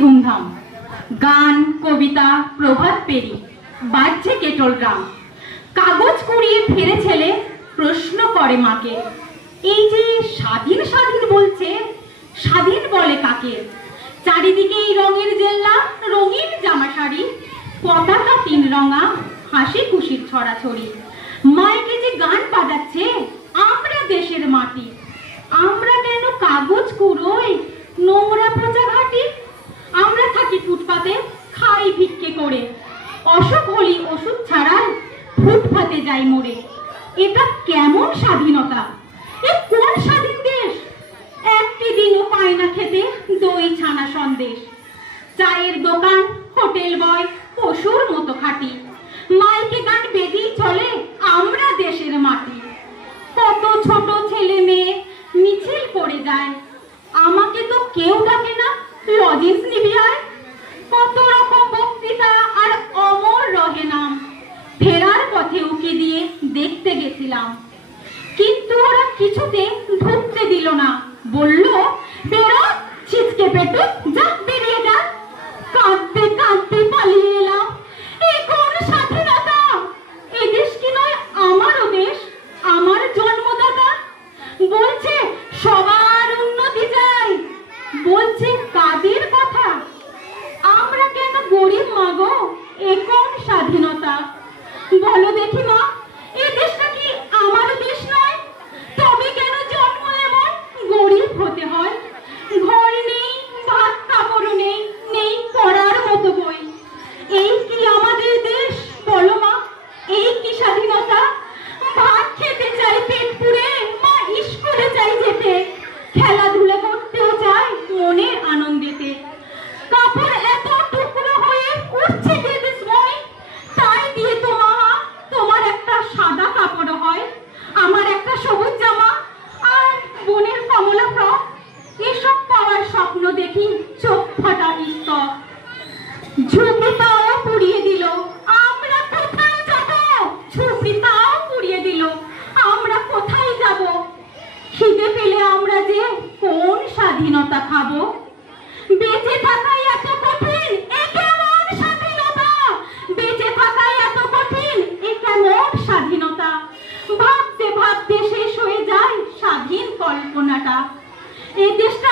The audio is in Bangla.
ধুমধাম, গান, কবিতা, প্রভাত পেরি বাজছে কেটল গ্রাম। কাগজ কুড়িয়ে ফিরে ছেলে প্রশ্ন করে মাকে, এই যে স্বাধীন স্বাধীন বলছে, স্বাধীন বলে কাকে? চারিদিকে এই রঙের জেল্লা, রঙিন জামা শাড়ি, পতাকা তিন রঙা, হাসি খুশির ছড়াছড়ি। মাইকে যে গান বাজাচ্ছে, আমরা দেশের মাটি, আমরা কেন কাগজ কুড়োই, নোংরা পচা ঘাটি? আমরা থাকি ফুটপাতে, খাই ভিক্ষে করে, অসুখ হলি ওষুধ ছাড়াই ফুটপাতে যাই মরে। এটা কেমন স্বাধীনতা? এ কোন স্বাধীন দেশ? একটি দিনও পায় না খেতে দই ছানা সন্দেশ। চায়ের দোকান, হোটেল বয় পশুর মতো খাটি, মাইকে গান বেদিই চলে, আমরা দেশের মাটি। কত ছোট ছেলে মেয়ে মিছিল করে যায়, আমাকে তো কেউ ডাকে না, লজেন্স নিবি আয়। কত রকম বক্তৃতা আর অমর রহে নাম, ফেরার পথে উকি দিয়ে দেখতে গেছিলাম, কিন্তু ওরা কিছুতে ঢুকতে দিল না। বলল, বেরো, ছিচকে পেটু, যা বেরিয়ে যা। কাঁদতে কাঁদতে পালিয়ে এলাম। এই কোন স্বাধীনতা? এ দেশ কি নয় আমারও দেশ, আমার জন্মদাতা? বলছে সবার উন্নতি চাই, বলছে কাদের কথা? আমরা কেন গরিব মাগো, এ কোন স্বাধীনতা? বলো দেখি মা, এ দেশটা কি আমারও দেশ নয়? তবে কেন জন্ম এমন গরিব হতে হয়? ঘর নেই, ভাত কাপড় নেই, নেই পড়ার মতো বই। এই কি আমাদের দেশ বলো মা? এই কি স্বাধীনতা? ভাত খেতে চাই পেট পুরে, মা স্কুলে চাই যেতে, খেলাধুলা করতেও চাই মনের আনন্দেতে। কাপড় এত টুকরো হয়ে উঠছে কেঁদে সময়, তাই দিয়ে তো মা তোমার একটা সাদা কাপড় হয়, আমার একটা সবুজ জামা আর বোনের কমলা ফ্রক। এসব পাওয়ার স্বপ্ন দেখি চোখ ফাটা স্তর। ঝুঁকিটাও পুড়িয়ে দিল, আমরা কোথায় যাব? ঝুঁকিটাও পুড়িয়ে দিল, আমরা কোথায় যাব? খিদে পেলে আমরা যে কোন স্বাধীনতা খাবো? বেঁচে থাকাই এত কঠিন, এ কেমন স্বাধীনতা? বেঁচে থাকাই এত কঠিন, এ কেমন স্বাধীনতা? ভাবতে ভাবতে শেষ হয়ে যায় স্বাধীন কল্পনাটা। এই দেশটা